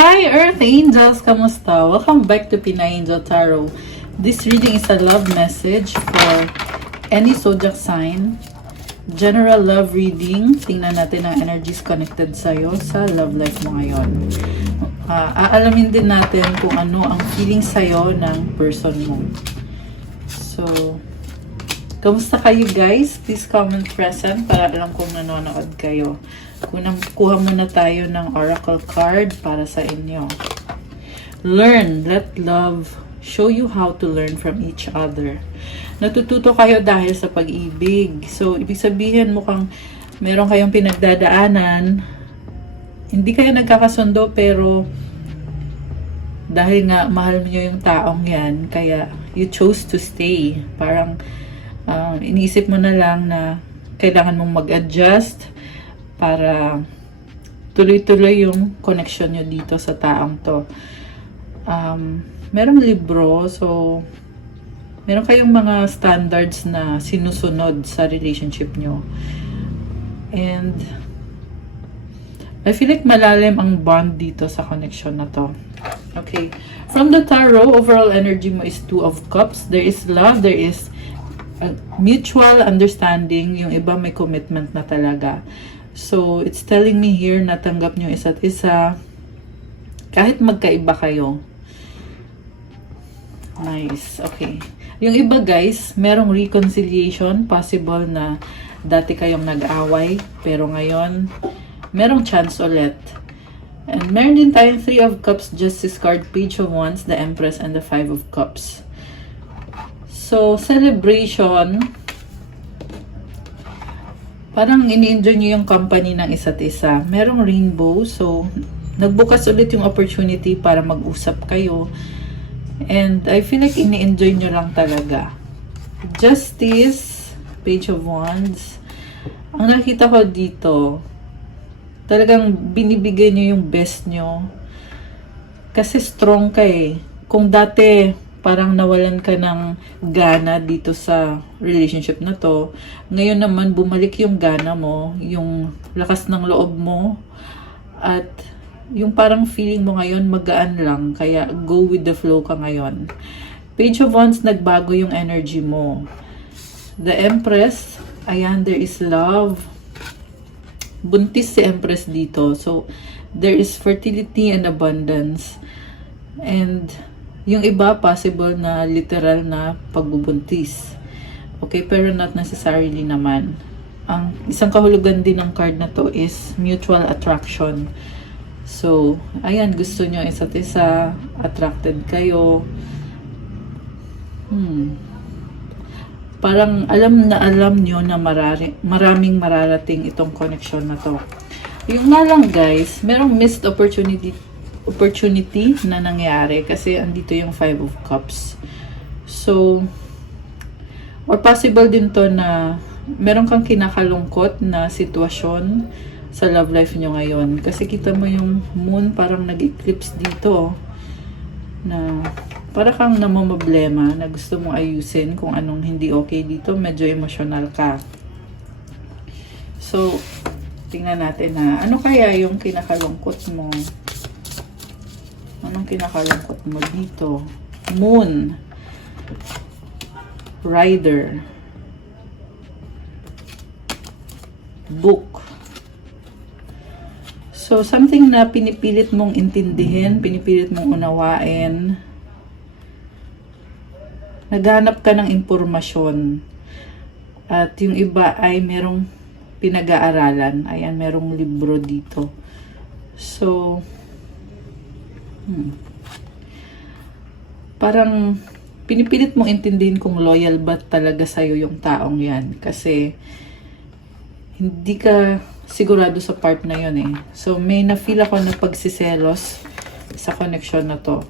Hi Earth Angels! Kamusta? Welcome back to Pinay Angel Tarot. This reading is a love message for any zodiac sign. General love reading. Tingnan natin ang energies connected sa'yo sa love life mo ngayon. Aalamin din natin kung ano ang feeling sa'yo ng person mo. So, kamusta kayo guys? Please comment present para alam kung nanonood kayo. Kuha muna tayo ng oracle card para sa inyo. Learn, let love show you how to learn from each other. Natututo kayo dahil sa pag-ibig. So, ibig sabihin mukhang meron kayong pinagdadaanan. Hindi kayo nagkakasundo pero dahil nga mahal niyo yung taong yan, kaya you chose to stay. Parang iniisip mo na lang na kailangan mong mag-adjust para tuloy-tuloy yung connection nyo dito sa taong to. Merong libro, so meron kayong mga standards na sinusunod sa relationship nyo. And I feel like malalim ang bond dito sa connection na to. Okay. From the tarot, overall energy mo is 2 of Cups. There is love, there is mutual understanding. Yung iba may commitment na talaga. So, it's telling me here na tanggap nyo isa't isa. Kahit magkaiba kayo. Nice. Okay. Yung iba guys, merong reconciliation. Possible na dati kayong nag-away. Pero ngayon, merong chance ulit. And meron din tayong 3 of Cups, Justice card, Page of Wands, the Empress, and the 5 of Cups. So, celebration. Parang ini-enjoy nyo yung company ng isa't isa. Merong rainbow. So, nagbukas ulit yung opportunity para mag-usap kayo. And I feel like ini-enjoy nyo lang talaga. Justice, Page of Wands. Ang nakita ko dito, talagang binibigay nyo yung best nyo. Kasi strong ka eh. Kung dati parang nawalan ka ng gana dito sa relationship na to, ngayon naman bumalik yung gana mo, yung lakas ng loob mo, at yung parang feeling mo ngayon magaan lang, kaya go with the flow ka ngayon. Page of Wands, nagbago yung energy mo. The Empress, ayan, there is love. Buntis si Empress dito. So, there is fertility and abundance. And yung iba, possible na literal na pagbubuntis. Okay, pero not necessarily naman. Ang isang kahulugan din ng card na to is mutual attraction. So, ayan, gusto nyo isa't isa, attracted kayo. Parang alam nyo na maraming mararating itong connection na to. Yung nga lang guys, merong missed opportunity na nangyari kasi andito yung 5 of Cups. So, or possible din to na meron kang kinakalungkot na sitwasyon sa love life nyo ngayon. Kasi kita mo yung moon parang nag-eclipse dito na para kang namomblema na gusto mong ayusin kung anong hindi okay dito. Medyo emotional ka. So, tingnan natin na ano kaya yung kinakalungkot mo. Anong kinakalungkot mo dito? Moon. Rider. Book. So, something na pinipilit mong intindihin, pinipilit mong unawain. Naghanap ka ng impormasyon. At yung iba ay merong pinag-aaralan. Ayan, merong libro dito. So, parang pinipilit mong intindihin kung loyal ba talaga sa'yo yung taong yan. Kasi, hindi ka sigurado sa part na yun eh. So, may na-feel ako na pagsiselos sa connection na to.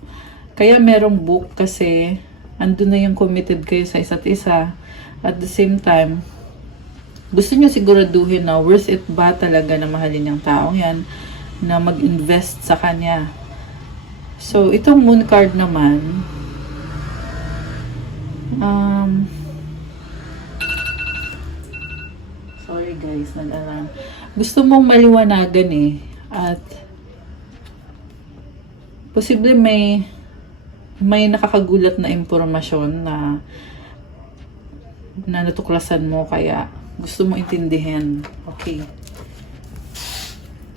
Kaya merong book kasi andun na yung committed kayo sa isa't isa. At the same time, gusto nyo siguraduhin na worth it ba talaga na mahalin yung taong yan, na mag-invest sa kanya. So, itong moon card naman, sorry guys, gusto mong maliwanagan eh. At posible may nakakagulat na impormasyon na natuklasan mo, kaya gusto mo intindihin. Okay.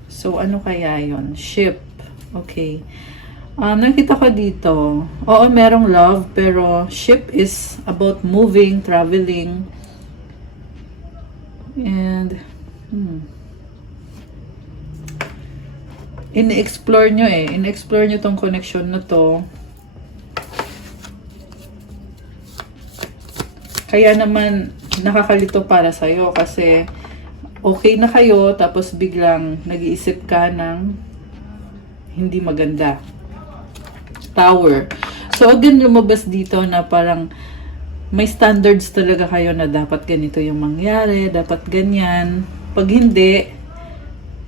So, ano kaya yon? Ship. Okay. Nakita ko dito, oo, merong love, pero ship is about moving, traveling, and ini-explore nyo in-explore nyo tong connection na to. Kaya naman nakakalito para sa'yo kasi okay na kayo, tapos biglang nag-iisip ka ng hindi maganda. Tower. So again, lumabas dito na parang may standards talaga kayo na dapat ganito yung mangyari, dapat ganyan. Pag hindi,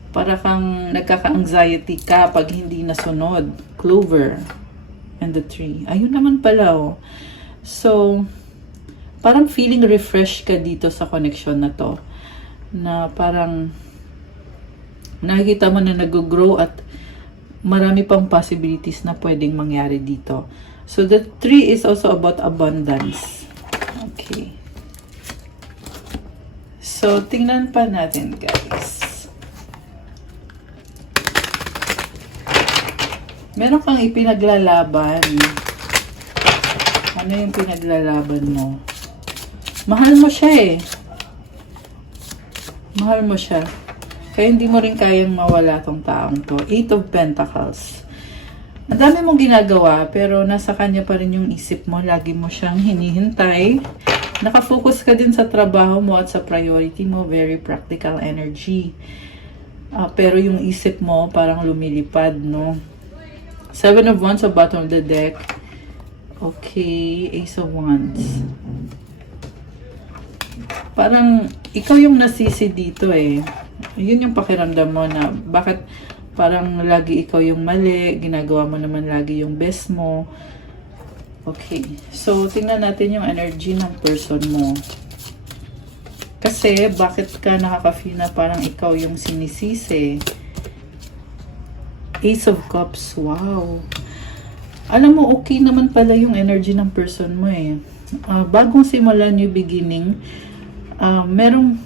para kang nagkaka-anxiety ka pag hindi nasunod. Clover and the tree. Ayun naman pala, oh. So, parang feeling refresh ka dito sa connection na to. Na parang nakikita mo na nag-grow at marami pang possibilities na pwedeng mangyari dito. So, the tree is also about abundance. Okay. So, tingnan pa natin, guys. Meron kang ipinaglalaban. Ano yung pinaglalaban mo? Mahal mo siya eh. Mahal mo siya. Kaya hindi mo rin kayang mawala tong taong to. 8 of Pentacles. Ang dami mong ginagawa, pero nasa kanya pa rin yung isip mo. Lagi mo siyang hinihintay. Nakafocus ka din sa trabaho mo at sa priority mo. Very practical energy. Pero yung isip mo parang lumilipad, no? 7 of Wands sa bottom of the deck. Okay, Ace of Wands. Parang ikaw yung nasisi dito eh. Yun yung pakiramdam mo na bakit parang lagi ikaw yung mali, ginagawa mo naman lagi yung best mo. Okay, so tingnan natin yung energy ng person mo. Kasi bakit ka nakaka-feel na parang ikaw yung sinisisi? Ace of Cups, wow. Alam mo, okay naman pala yung energy ng person mo eh. Bagong simula, new beginning. Merong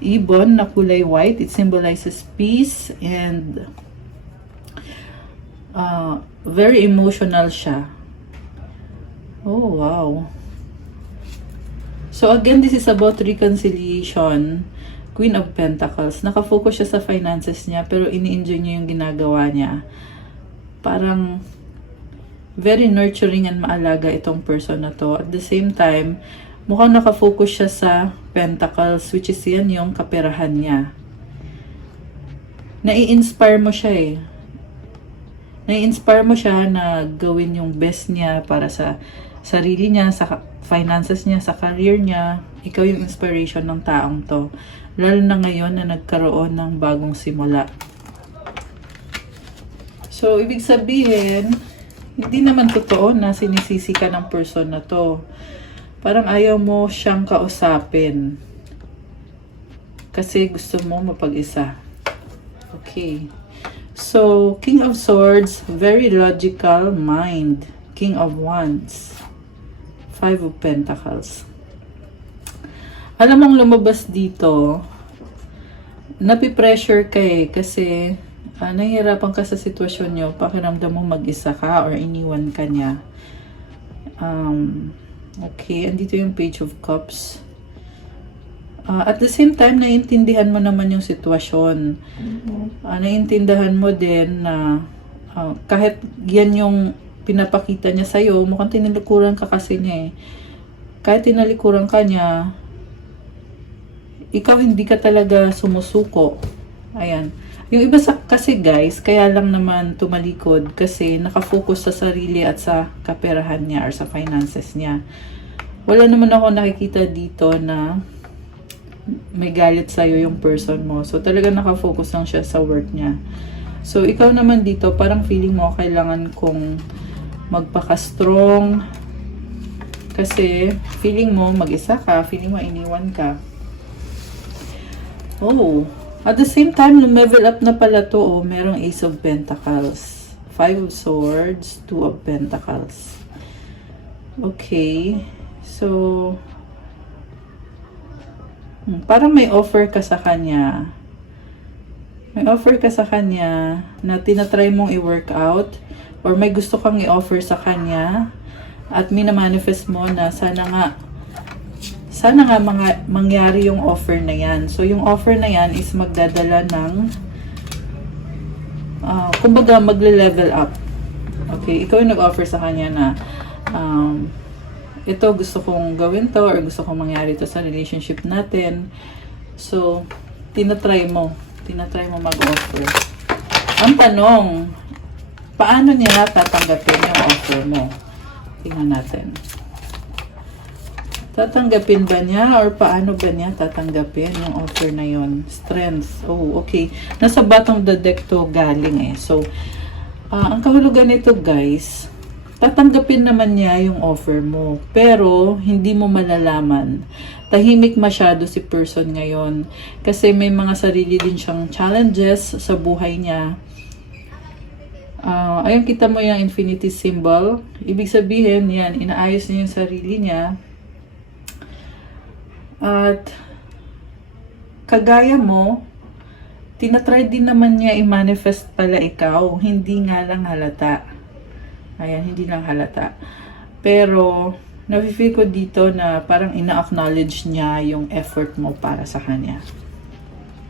ibon na kulay white. It symbolizes peace and very emotional siya. Oh, wow. So again, this is about reconciliation. Queen of Pentacles. Nakafocus siya sa finances niya, pero ini-enjoy niya yung ginagawa niya. Parang very nurturing and maalaga itong person na to. At the same time, mukhang nakafocus siya sa Pentacles, which is yan yung kaperahan niya. Nai-inspire mo siya eh. Nai-inspire mo siya na gawin yung best niya para sa sarili niya, sa finances niya, sa career niya. Ikaw yung inspiration ng taong to. Lalo na ngayon na nagkaroon ng bagong simula. So, ibig sabihin, hindi naman totoo na sinisisi ka ng person na to. Parang ayaw mo siyang kausapin. Kasi gusto mo mapag-isa. Okay. So, King of Swords, very logical mind. King of Wands. 5 of Pentacles. Alam mong lumabas dito, napipressure ka eh, kasi nahihirapan ka sa sitwasyon nyo, pakiramdam mo mag-isa ka or iniwan ka niya. Okay, andito yung Page of Cups. At the same time, naiintindihan mo naman yung sitwasyon. Naiintindihan mo din na kahit yan yung pinapakita niya sa'yo, mukhang tinalikuran ka kasi niya eh. Kahit tinalikuran ka niya, ikaw hindi ka talaga sumusuko. Ayan. Yung iba kasi guys, kaya lang naman tumalikod kasi nakafocus sa sarili at sa kaperahan niya or sa finances niya. Wala naman ako nakikita dito na may galit sa'yo yung person mo. So talaga nakafocus lang siya sa work niya. So ikaw naman dito, parang feeling mo kailangan kong magpaka-strong kasi feeling mo mag-isa ka, feeling mo iniwan ka. Oh, at the same time, lumevel up na pala to, oh, merong Ace of Pentacles, Five of Swords, Two of Pentacles. Okay. So, parang may offer ka sa kanya. May offer ka sa kanya na tinatry mong i-work out, or may gusto kang i-offer sa kanya at minamanifest mo na sana nga mangyari yung offer na yan. So, yung offer na yan is magdadala ng kumbaga magle-level up. Okay, ikaw yung nag-offer sa kanya na ito gusto kong gawin to, or gusto kong mangyari to sa relationship natin. So, tinatry mo mag-offer. Ang tanong, paano niya tatanggapin yung offer mo? Tingnan natin. Tatanggapin ba niya, or paano ba niya tatanggapin yung offer na yon? Strength. Oh, okay. Nasa bottom of the deck to galing eh. So, ang kahulugan nito guys, tatanggapin naman niya yung offer mo, pero hindi mo malalaman. Tahimik masyado si person ngayon kasi may mga sarili din siyang challenges sa buhay niya. Ayun, kita mo yung infinity symbol. Ibig sabihin, yan, inaayos niya yung sarili niya. At kagaya mo, tinatry din naman niya i-manifest pala ikaw. Hindi nga lang halata. Ayan, hindi lang halata. Pero, nafe-feel ko dito na parang ina-acknowledge niya yung effort mo para sa kanya.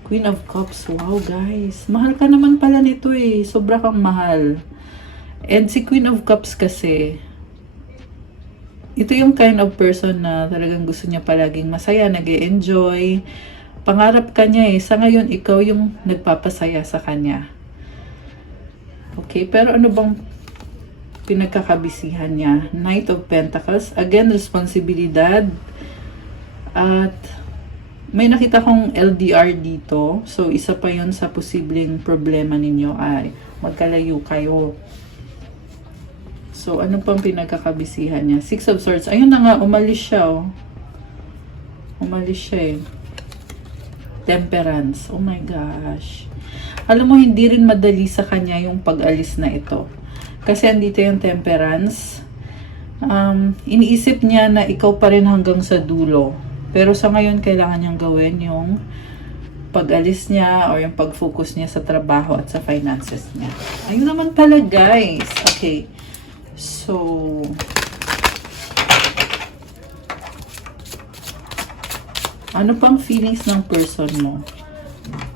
Queen of Cups. Wow, guys. Mahal ka naman pala nito eh. Sobra kang mahal. And si Queen of Cups kasi, ito yung kind of person na talagang gusto niya palaging masaya, nag-e-enjoy. Pangarap ka niya eh. Sa ngayon, ikaw yung nagpapasaya sa kanya. Okay, pero ano bang pinagkakabisihan niya? Knight of Pentacles. Again, responsibilidad. At may nakita kong LDR dito. So, isa pa yun sa posibleng problema ninyo ay magkalayo kayo. So, ano pang pinagkakabisihan niya? Six of Swords. Ayun na nga, umalis siya, oh. Umalis siya, eh. Temperance. Oh my gosh. Alam mo, hindi rin madali sa kanya yung pag-alis na ito. Kasi andito yung Temperance. Iniisip niya na ikaw pa rin hanggang sa dulo. Pero sa ngayon, kailangan niyang gawin yung pag-alis niya or yung pag-focus niya sa trabaho at sa finances niya. Ayun naman pala, guys. Okay. So, ano pang feelings ng person mo?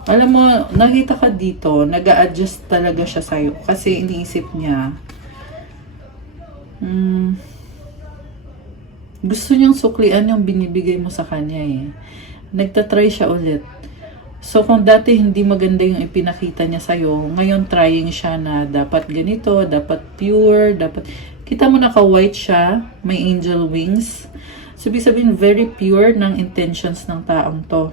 Alam mo, nakita ka dito, nag-a-adjust talaga siya sa'yo kasi iniisip niya, gusto niyang suklian yung binibigay mo sa kanya eh. Nagtatry siya ulit. So, kung dati hindi maganda yung ipinakita niya sa'yo, ngayon trying siya na dapat ganito, dapat pure, dapat... Kita mo naka-white siya, may angel wings. So, ibig sabihin, very pure ng intentions ng taong to.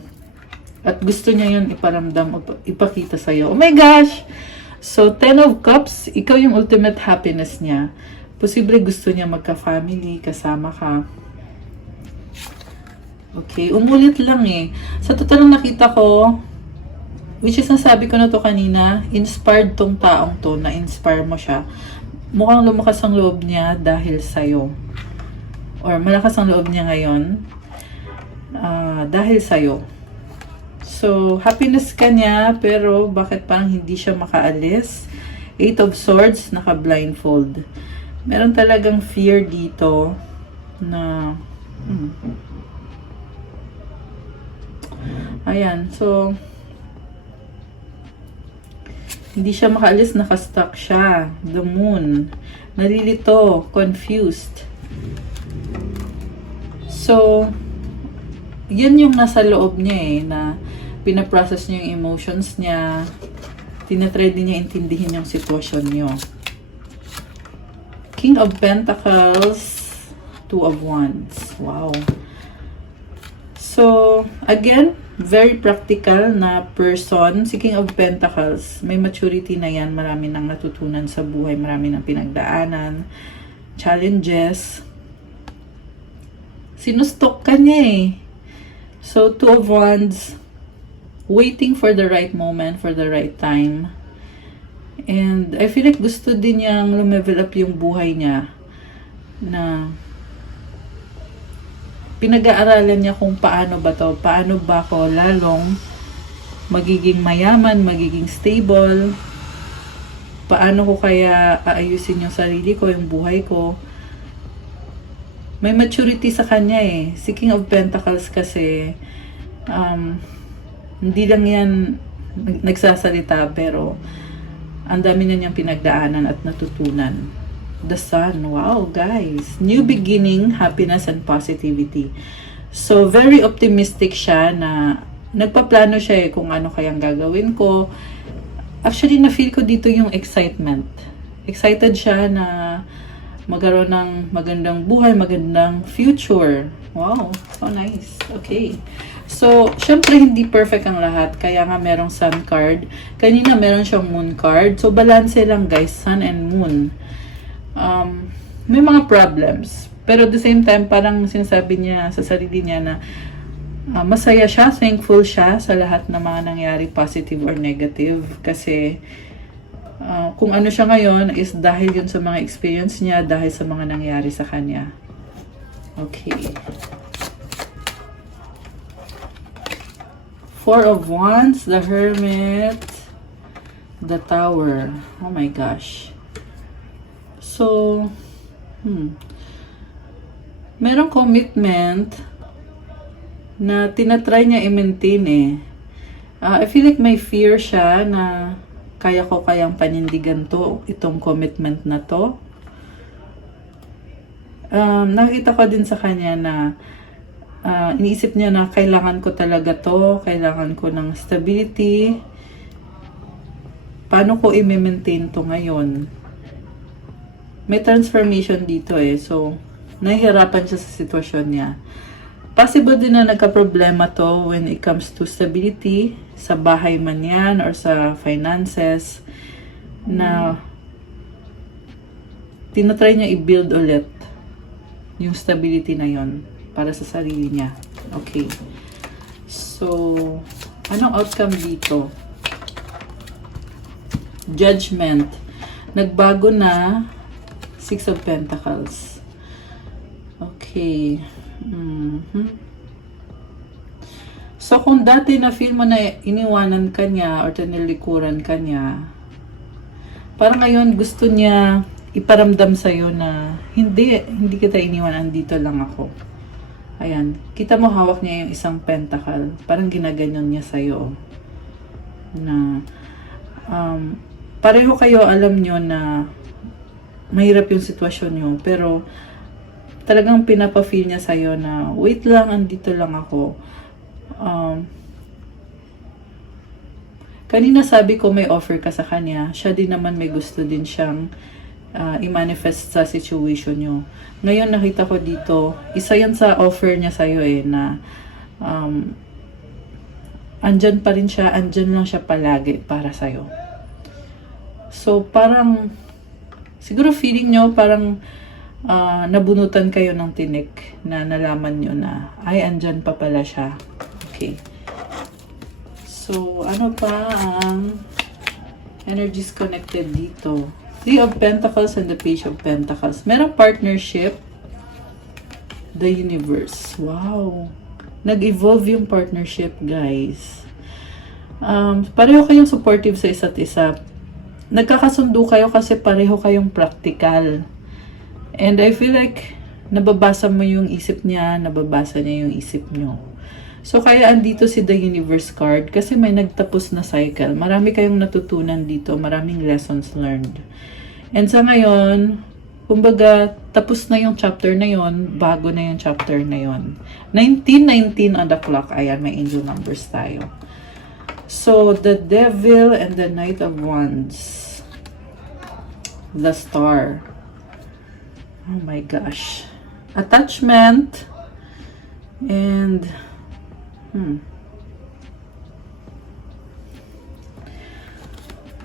At gusto niya yun iparamdam, ipakita sa'yo. Oh my gosh! So, Ten of Cups, ikaw yung ultimate happiness niya. Posible gusto niya magka-family, kasama ka. Okay, umulit lang eh. Sa total lang nakita ko, which is nasabi ko na to kanina, inspired tong taong to, na-inspire mo siya. Mukhang lumakas ang loob niya dahil sa'yo. Or malakas ang loob niya ngayon dahil sa'yo. So, happiness ka niya, pero bakit parang hindi siya makaalis? Eight of Swords, naka-blindfold. Meron talagang fear dito na... Ayan, so hindi siya makaalis, nakastuck siya. The Moon. Nalilito, confused. So, yun yung nasa loob niya eh, na pinaprocess niya yung emotions niya. Tinatry din niya intindihin yung sitwasyon niyo. King of Pentacles, Two of Wands. Wow. So, again, very practical na person. Si King of Pentacles, may maturity na yan. Marami nang natutunan sa buhay. Marami nang pinagdaanan. Challenges. Sinustok ka niya eh. So, Two of Wands, waiting for the right moment, for the right time. And I feel like gusto din niyang lumevel up yung buhay niya, na pinag-aaralan niya kung paano ba ako lalong magiging mayaman, magiging stable, paano ko kaya aayusin yung sarili ko, yung buhay ko. May maturity sa kanya eh. Si King of Pentacles kasi, hindi lang yan nagsasalita, pero ang dami na niyang pinagdaanan at natutunan. The Sun, wow guys. New beginning, happiness and positivity. So, very optimistic siya na nagpaplano siya eh kung ano kayang gagawin ko. Actually, na-feel ko dito yung excitement. Excited siya na magkaroon ng magandang buhay, magandang future. Wow, so nice. Okay. So, syempre hindi perfect ang lahat. Kaya nga merong sun card. Kanina meron siyang moon card. So, balance lang guys, sun and moon. May mga problems. Pero at the same time, parang sinasabi niya sa sarili niya na masaya siya, thankful siya sa lahat ng mga nangyari, positive or negative. Kasi kung ano siya ngayon is dahil yun sa mga experience niya, dahil sa mga nangyari sa kanya. Okay. Four of Wands, the Hermit, the Tower. Oh my gosh. So, merong commitment na tinatry niya i-maintain eh. I feel like may fear siya na kaya ko kayang panindigan itong commitment na to. Nakita ko din sa kanya na iniisip niya na kailangan ko talaga to, kailangan ko ng stability. Paano ko i-maintain to ngayon? May transformation dito eh. So, nahihirapan siya sa sitwasyon niya. Possible din na nagka-problema to when it comes to stability, sa bahay man yan or sa finances, na tinatry niya i-build ulit yung stability na yon para sa sarili niya. Okay. So, anong outcome dito? Judgment. Nagbago na. Six of Pentacles. Okay. So, kung dati na feel mo na iniwanan ka niya or tinilikuran ka niya, parang ngayon gusto niya iparamdam sa'yo na hindi kita iniwanan, dito lang ako. Ayan. Kita mo hawak niya yung isang pentacle. Parang ginaganyan niya sa'yo. Na, pareho kayo, alam nyo na mahirap yung sitwasyon nyo, pero talagang pinapa-feel niya sa'yo na wait lang, andito lang ako. Kanina sabi ko may offer ka sa kanya, siya din naman may gusto din siyang i-manifest sa situation nyo. Ngayon nakita ko dito, isa yan sa offer niya sa'yo eh, na andyan pa rin siya, andyan lang siya palagi para sa'yo. So parang siguro feeling nyo parang nabunutan kayo ng tinik na nalaman nyo na ay andyan pa pala siya. Okay. So ano pa ang energies connected dito? Three of Pentacles and the Page of Pentacles. Merong partnership. The Universe. Wow. Nag-evolve yung partnership, guys. Pareho kayong supportive sa isa't isa. Nagkakasundo kayo kasi pareho kayong practical. And I feel like nababasa mo yung isip niya, nababasa niya yung isip nyo. So kaya andito si The Universe card kasi may nagtapos na cycle. Marami kayong natutunan dito, maraming lessons learned. And sa ngayon, kumbaga, tapos na yung chapter na yon, bago na yung chapter na yon. 1919 on the clock. Ayan, may angel numbers tayo. So, the Devil and the Knight of Wands. The Star. Oh my gosh. Attachment. And,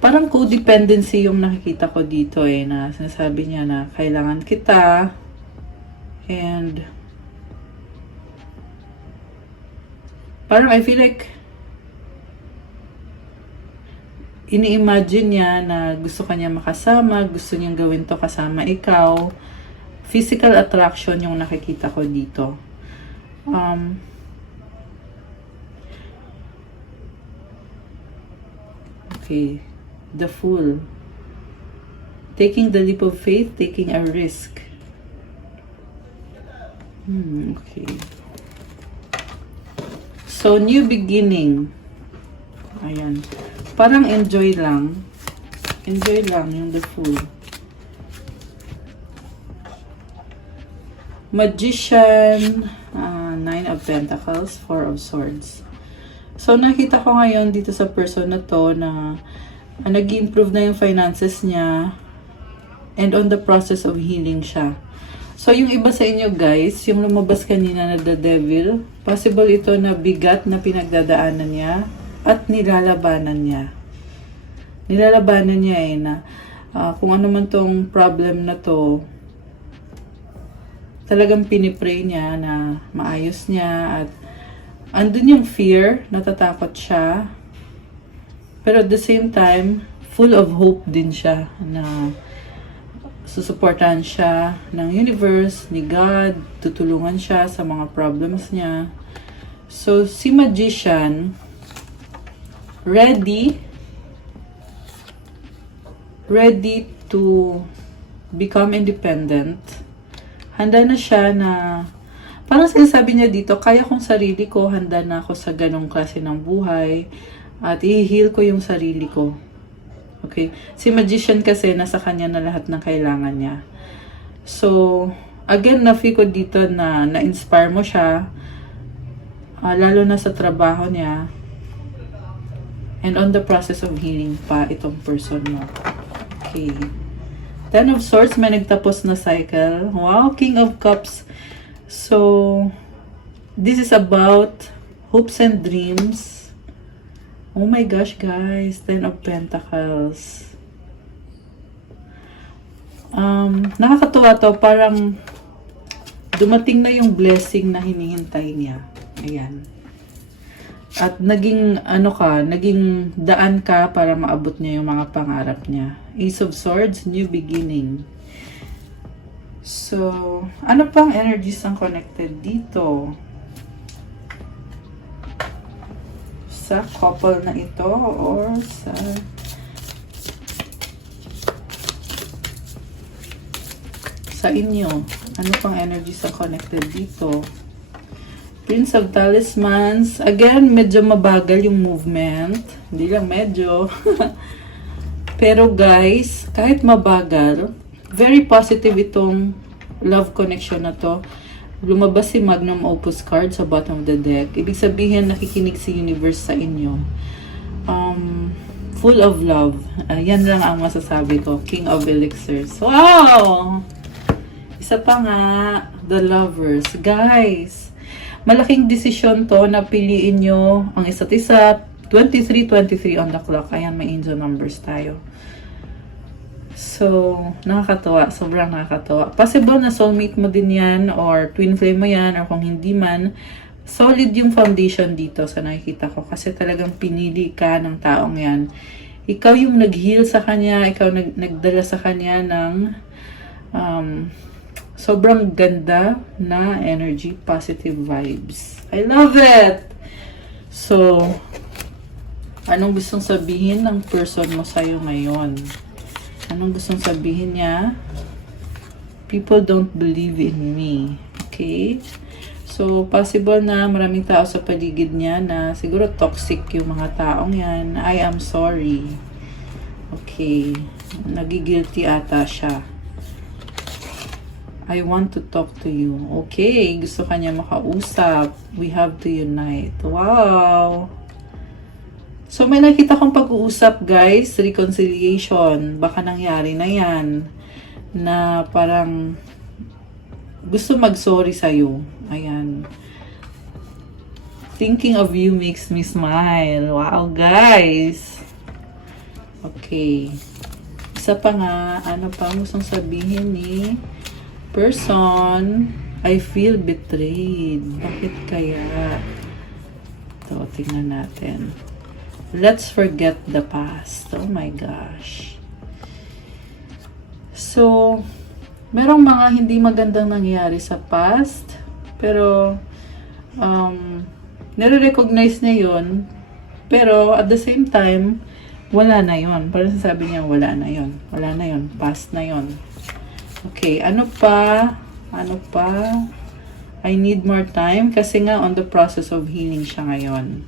parang codependency yung nakikita ko dito eh, na sinasabi niya na kailangan kita. And, parang I feel like ini-imagine niya na gusto kanya makasama, gusto niyang gawin to kasama ikaw. Physical attraction yung nakikita ko dito. Okay, the Fool. Taking the leap of faith, taking a risk. Okay. So, new beginning. Ayan. Parang enjoy lang. Enjoy lang yung the Fool. Magician, Nine of Pentacles, Four of Swords. So, nakita ko ngayon dito sa person na to na nag-improve na yung finances niya and on the process of healing siya. So, yung iba sa inyo guys, yung lumabas kanina na the Devil, possible ito na bigat na pinagdadaanan niya at nilalabanan niya. Nilalabanan niya na kung ano man tong problem na to, talagang pinipray niya na maayos niya at andun yung fear, natatakot siya. Pero at the same time, full of hope din siya na susuportahan siya ng universe, ni God, tutulungan siya sa mga problems niya. So, si Magician, ready to become independent. Handa na siya na, parang sinasabi niya dito, kaya kong sarili ko, handa na ako sa ganong klase ng buhay, at i-heal ko yung sarili ko. Okay? Si Magician kasi, nasa kanya na lahat ng kailangan niya. So, again, na-feel ko dito na na-inspire mo siya, lalo na sa trabaho niya, and on the process of healing pa itong person mo. Okay. Ten of Swords, may nagtapos na cycle. Wow, King of Cups. So, this is about hopes and dreams. Oh my gosh, guys. Ten of Pentacles. Nakakatuwa to. Parang dumating na yung blessing na hinihintay niya. Ayan. At naging, naging daan ka para maabot niya yung mga pangarap niya. Ace of Swords, new beginning. So, ano pang energies ang connected dito? Sa couple na ito or sa inyo? Ano pang energies ang connected dito? Prince of Talismans. Again, medyo mabagal yung movement. Hindi lang medyo. Pero guys, kahit mabagal, very positive itong love connection na to. Lumabas si Magnum Opus card sa bottom of the deck. Ibig sabihin, nakikinig si universe sa inyo. Full of love. Yan lang ang masasabi ko. King of Elixirs. Wow! Isa pa nga, the Lovers. Guys, malaking desisyon to na piliin nyo ang isa't isa. 23 on the clock. Ayan, may angel numbers tayo. So, nakakatawa. Sobrang nakakatawa. Possible na soulmate mo din yan or twin flame mo yan or kung hindi man, solid yung foundation dito sa nakikita ko kasi talagang pinili ka ng taong yan. Ikaw yung nag-heal sa kanya, ikaw nagdala sa kanya ng sobrang ganda na energy, positive vibes. I love it! So, anong gustong sabihin ng person mo sa'yo ngayon? Anong gustong sabihin niya? People don't believe in me. Okay? So, possible na maraming tao sa paligid niya na siguro toxic yung mga taong yan. I am sorry. Okay. Nagigilty ata siya. I want to talk to you. Okay. Gusto kanya makausap. We have to unite. Wow! So, may nakita kong pag-uusap, guys. Reconciliation. Baka nangyari na yan. Na parang gusto mag-sorry sa'yo. Ayan. Thinking of you makes me smile. Wow, guys. Okay. Isa pa nga. Ano pa gustong sabihin ni person? I feel betrayed. Bakit kaya? Ito, tingnan natin. Let's forget the past. Oh my gosh. So, merong mga hindi magandang nangyari sa past, pero nire-recognize niya yun, pero at the same time, wala na yun. Parang sasabi niya, wala na yun. Wala na yun. Past na yun. Okay, ano pa? Ano pa? I need more time kasi nga on the process of healing siya ngayon.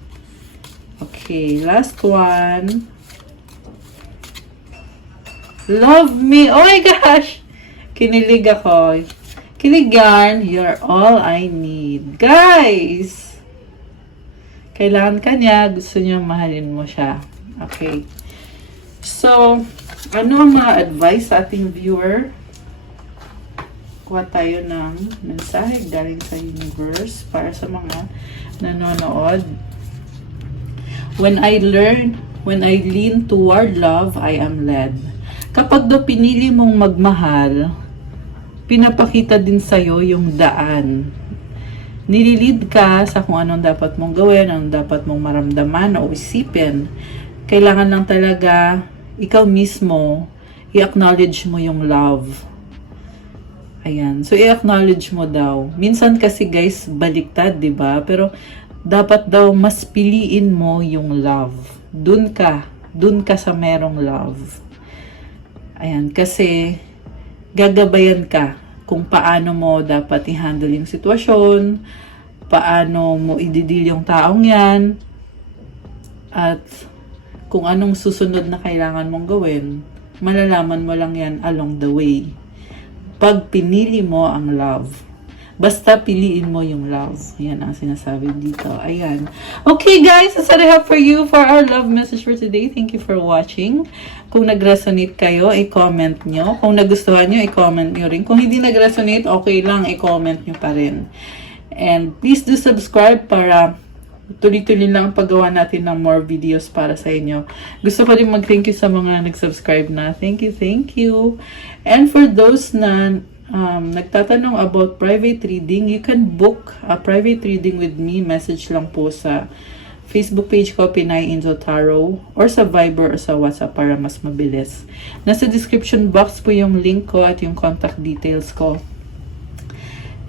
Okay, last one. Love me. Oh my gosh! Kinilig ako. Kilig yarn, you're all I need. Guys! Kailangan ka niya, gusto niya mahalin mo siya. Okay. So, ano ang mga advice sa ating viewer? Kuha tayo ng mensahe galing sa universe para sa mga nanonood. When I lean toward love, I am led. Kapag daw pinili mong magmahal, pinapakita din sa'yo yung daan. Nililid ka sa kung anong dapat mong gawin, anong dapat mong maramdaman o isipin. Kailangan lang talaga ikaw mismo i-acknowledge mo yung love. Ayan. So, i-acknowledge mo daw. Minsan kasi guys, baliktad, di ba? Pero, dapat daw mas piliin mo yung love. Dun ka sa merong love. Ayan, kasi gagabayan ka kung paano mo dapat i-handle yung sitwasyon, paano mo i-deal yung taong yan, at kung anong susunod na kailangan mong gawin, malalaman mo lang yan along the way. Pag pinili mo ang love. Basta piliin mo yung love. Yan ang sinasabi dito. Ayan. Okay guys, that's what I have for you for our love message for today. Thank you for watching. Kung nag-resonate kayo, i-comment nyo. Kung nagustuhan nyo, i-comment nyo rin. Kung hindi nag-resonate, okay lang, i-comment nyo pa rin. And please do subscribe para tuloy-tuloy lang paggawa natin ng more videos para sa inyo. Gusto ko rin mag-thank you sa mga nag-subscribe na. Thank you. And for those na nagtatanong about private reading, you can book a private reading with me. Message lang po sa Facebook page ko, Pinay Angel Tarot, or sa Viber or sa WhatsApp para mas mabilis. Nasa description box po yung link ko at yung contact details ko.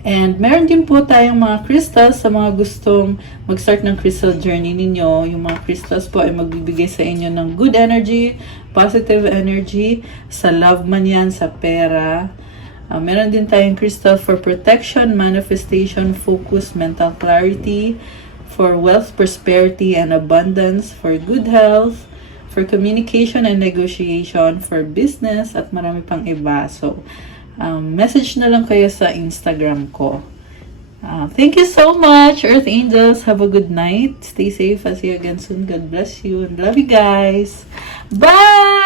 And meron din po tayong mga crystals sa mga gustong mag-start ng crystal journey ninyo. Yung mga crystals po ay magbibigay sa inyo ng good energy, positive energy, sa love man yan, sa pera. Meron din tayong crystal for protection, manifestation, focus, mental clarity, for wealth, prosperity, and abundance, for good health, for communication and negotiation, for business, at marami pang iba. So, message na lang kayo sa Instagram ko. Thank you so much, Earth Angels. Have a good night. Stay safe. I'll see you again soon. God bless you. And love you guys. Bye!